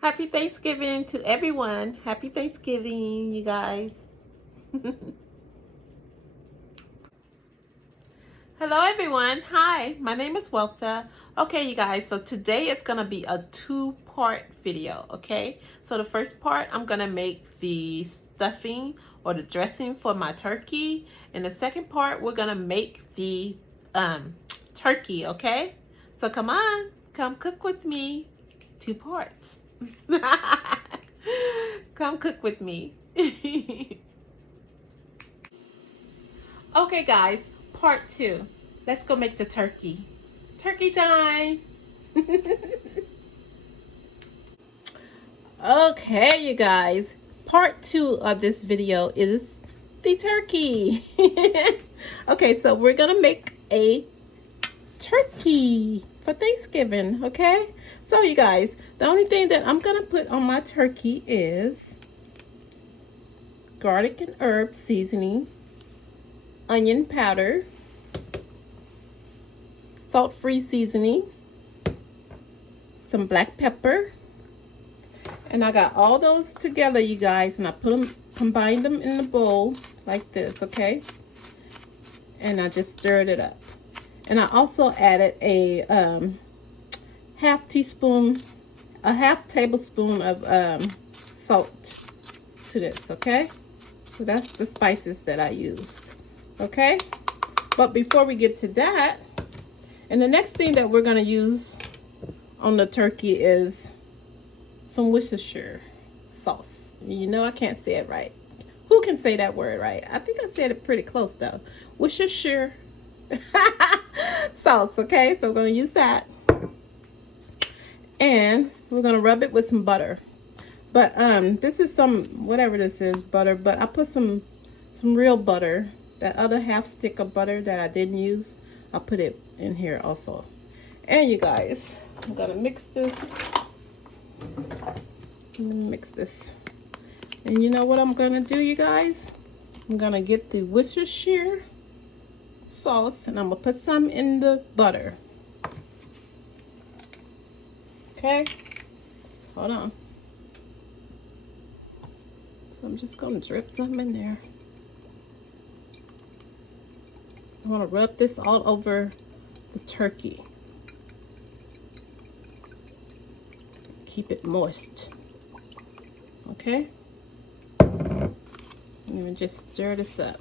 Happy Thanksgiving to everyone. Happy Thanksgiving, you guys. Hello, everyone. Hi, my name is Weltha. Okay, you guys, so today it's going to be a two-part video, okay? So the first part, I'm going to make the stuffing or the dressing for my turkey. And the second part, we're going to make the turkey, okay? So come on, come cook with me. Two parts. Come cook with me. Okay, guys, part two. Let's go make the turkey. Turkey time. Okay, you guys, part two of this video is the turkey. Okay, so we're gonna make a turkey for Thanksgiving, okay? So you guys, the only thing that I'm gonna put on my turkey is garlic and herb seasoning, onion powder, salt-free seasoning, some black pepper, and I got all those together, you guys, and I combined them in the bowl like this, okay? And I just stirred it up. And I also added a half tablespoon of salt to this, okay? So that's the spices that I used, okay? But before we get to that, and the next thing that we're gonna use on the turkey is some Worcestershire sauce. You know I can't say it right. Who can say that word right? I think I said it pretty close though. Worcestershire sauce, okay? So we're gonna use that. And we're gonna rub it with some butter. But this is some, whatever this is, butter, but I put some real butter. That other half stick of butter that I didn't use, I'll put it in here also. And you guys, I'm gonna mix this. Mix this. And you know what I'm gonna do, you guys? I'm gonna get the Worcestershire sauce and I'm gonna put some in the butter. Okay? So hold on. So I'm just gonna drip some in there. I want to rub this all over the turkey. Keep it moist. Okay? And then just stir this up.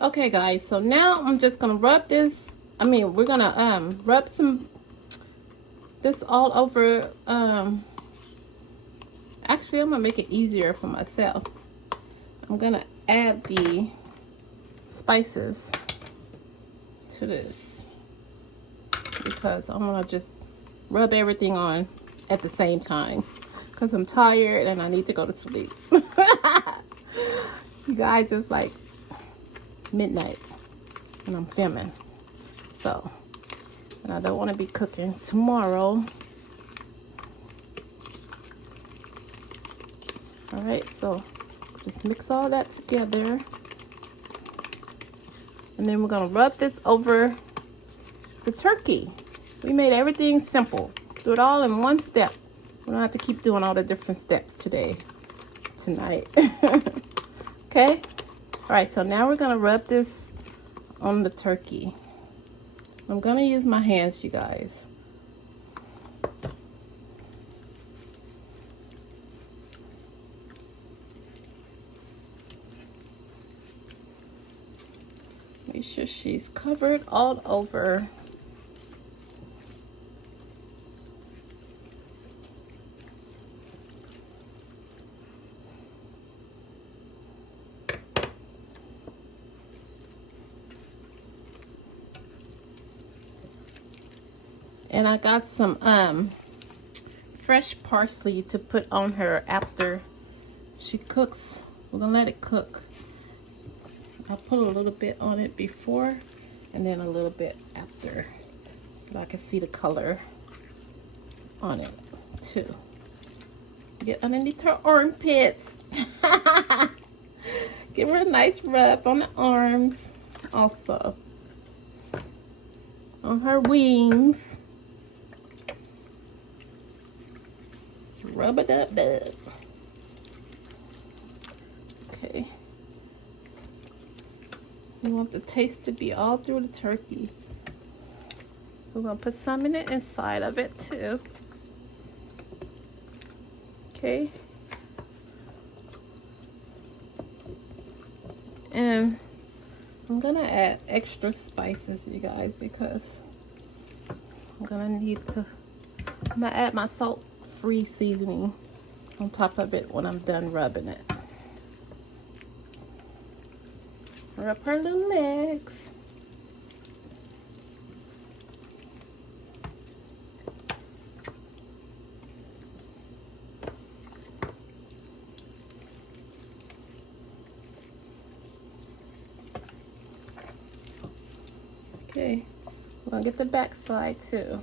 Okay, guys, so now I'm just gonna rub this. We're gonna rub this all over. Actually, I'm gonna make it easier for myself. I'm gonna add the spices to this because I'm gonna just rub everything on at the same time because I'm tired and I need to go to sleep. You guys, it's like midnight and I'm filming, so, and I don't want to be cooking tomorrow. All right, so just mix all that together. And then we're gonna rub this over the turkey. We made everything simple. Do it all in one step. We don't have to keep doing all the different steps tonight. Okay? All right, so now we're gonna rub this on the turkey. I'm gonna use my hands, you guys. Make sure she's covered all over. And I got some fresh parsley to put on her after she cooks. We're gonna let it cook. I'll put a little bit on it before and then a little bit after so I can see the color on it too. Get underneath her armpits. Give her a nice rub on the arms. also on her wings. Let's rub it up. Okay. We want the taste to be all through the turkey. We're gonna put some in the inside of it too. Okay. And I'm gonna add extra spices, you guys, because I'm gonna add my salt-free seasoning on top of it when I'm done rubbing it. Rub her little legs. Okay, we're gonna get the back side too.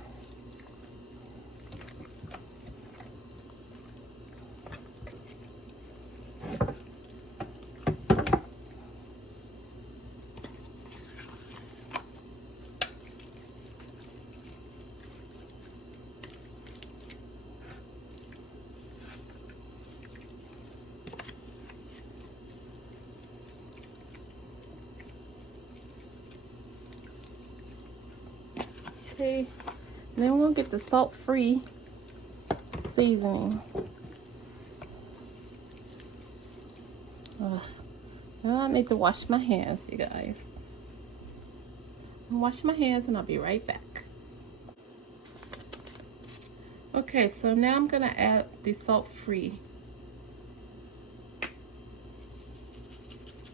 Okay, then we'll get the salt-free seasoning. I need to wash my hands, you guys. I'll wash my hands and I'll be right back. Okay, so now I'm gonna add the salt-free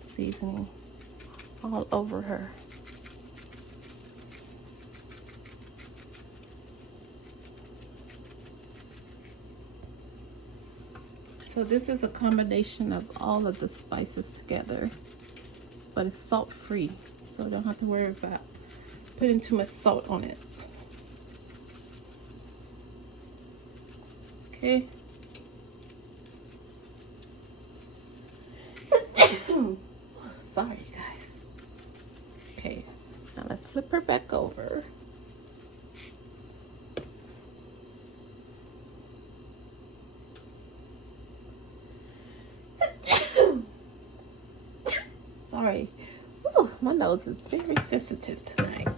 seasoning all over her. So this is a combination of all of the spices together, but it's salt-free, so don't have to worry about putting too much salt on it. Okay. Sorry, you guys. Okay, now let's flip her back over. Sorry. Ooh, my nose is very sensitive tonight.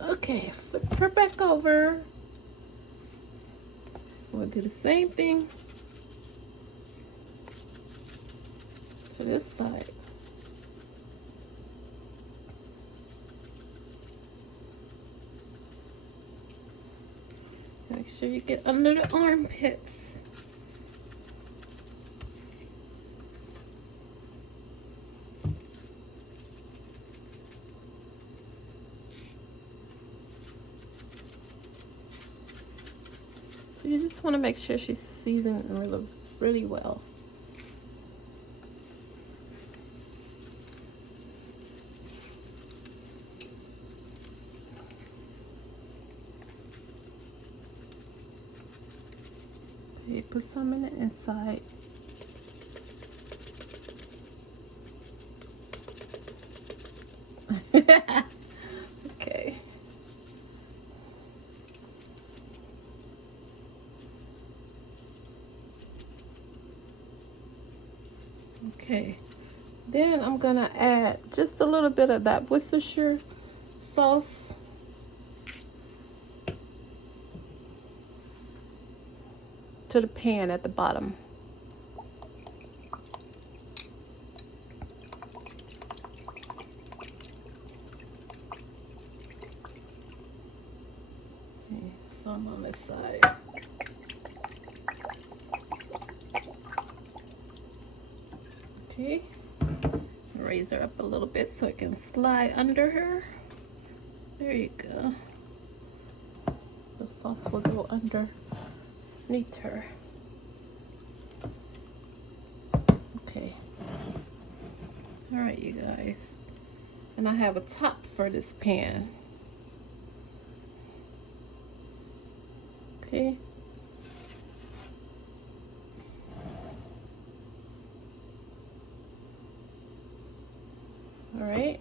Okay, flip her back over. We'll do the same thing to this side. Make sure you get under the armpits. So you just want to make sure she's seasoned really, really well. Okay, put some in the inside. Okay. Okay, then I'm gonna add just a little bit of that Worcestershire sauce. To the pan at the bottom. Okay, some on this side. Okay, raise her up a little bit so it can slide under her. There you go. The sauce will go underneath her. Okay. All right, you guys. And I have a top for this pan. Okay. All right.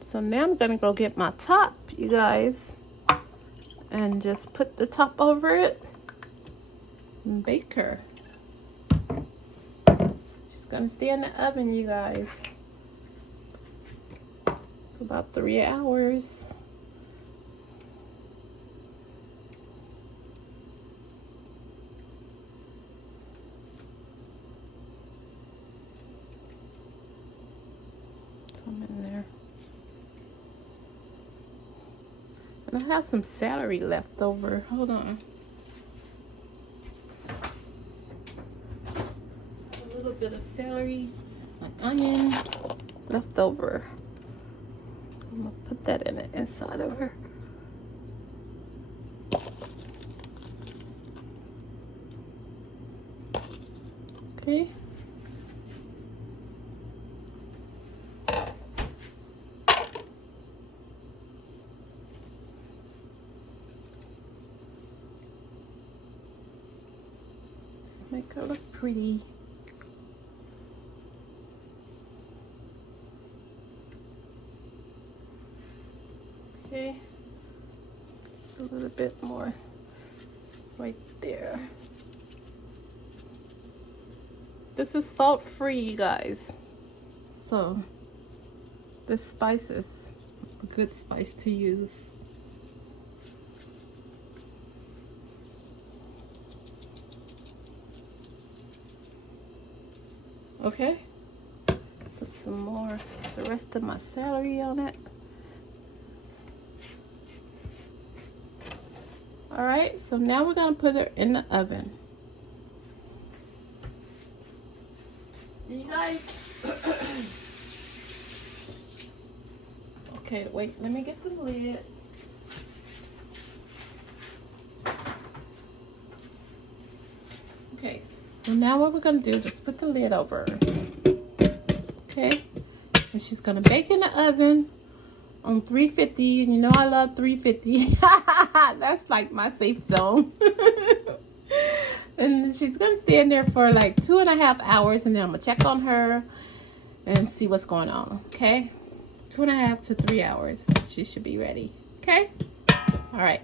So now I'm gonna go get my top, you guys, and just put the top over it and bake her. She's gonna stay in the oven, you guys, for about 3 hours. Some in there. And I have some celery left over. Hold on. A little bit of celery, an onion left over. So I'm gonna put that in the inside of her. Okay. Just make her look pretty. Okay. Just a little bit more right there. This is salt free, you guys. So this spice is a good spice to use. Okay. Put some more, the rest of my celery on it. All right, so now we're gonna put it in the oven. You guys, okay, wait, let me get the lid. Okay, so now what we're gonna do is just put the lid over her. Okay, and she's gonna bake in the oven on 350, and you know I love 350. That's like my safe zone. And she's gonna stay in there for like 2.5 hours, and then I'm gonna check on her and see what's going on. Okay, 2.5 to 3 hours, she should be ready. Okay, all right.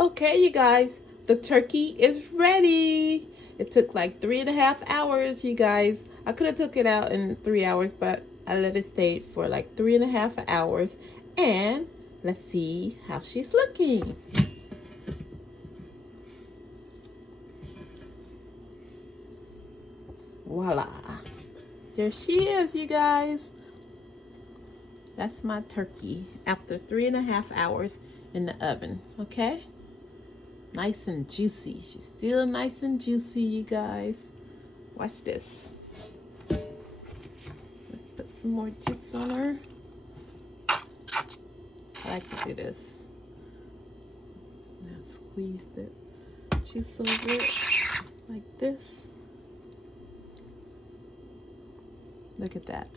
Okay, you guys, the turkey is ready. It took like 3.5 hours, you guys. I could have took it out in 3 hours, but I let it stay for like 3.5 hours. And let's see how she's looking. Voila. There she is, you guys. That's my turkey after 3.5 hours in the oven. Okay? Nice and juicy. She's still nice and juicy, you guys. Watch this. Let's put some more juice on her. I like to do this. Now squeeze the juice over it like this. Look at that.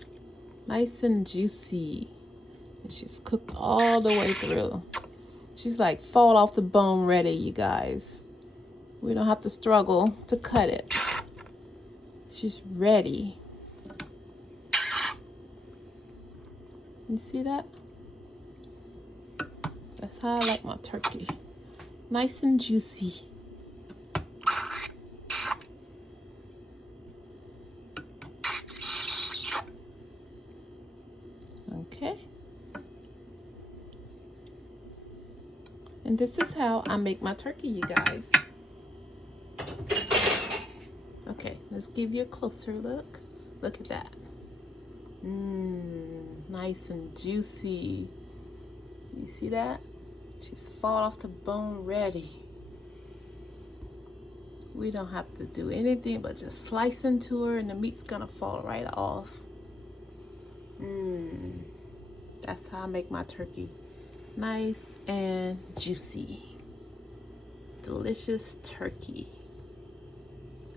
Nice and juicy. And she's cooked all the way through. She's like fall off the bone ready, you guys. We don't have to struggle to cut it. She's ready. You see that? That's how I like my turkey. Nice and juicy. Okay. And this is how I make my turkey, you guys. Okay, let's give you a closer look. Look at that. Nice and juicy. You see that? She's fall off the bone ready. We don't have to do anything but just slice into her and the meat's gonna fall right off. That's how I make my turkey. Nice and juicy. Delicious turkey.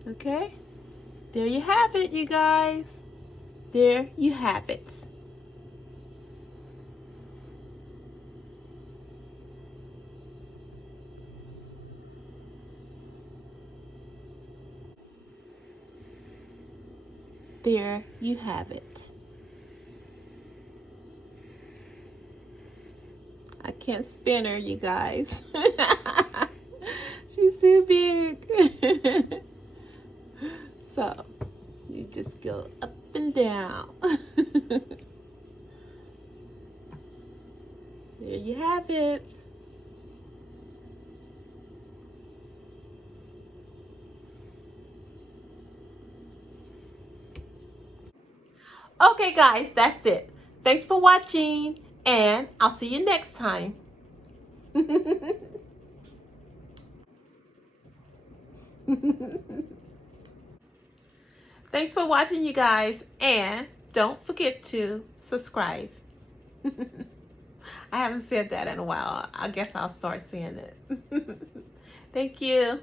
Okay? There you have it, you guys. There you have it. There you have it. can't spin her, you guys. She's too big. So you just go up and down. There you have it. Okay guys, that's it. Thanks for watching, and I'll see you next time. Thanks for watching, you guys, and don't forget to subscribe. I haven't said that in a while. I guess I'll start saying it. Thank you.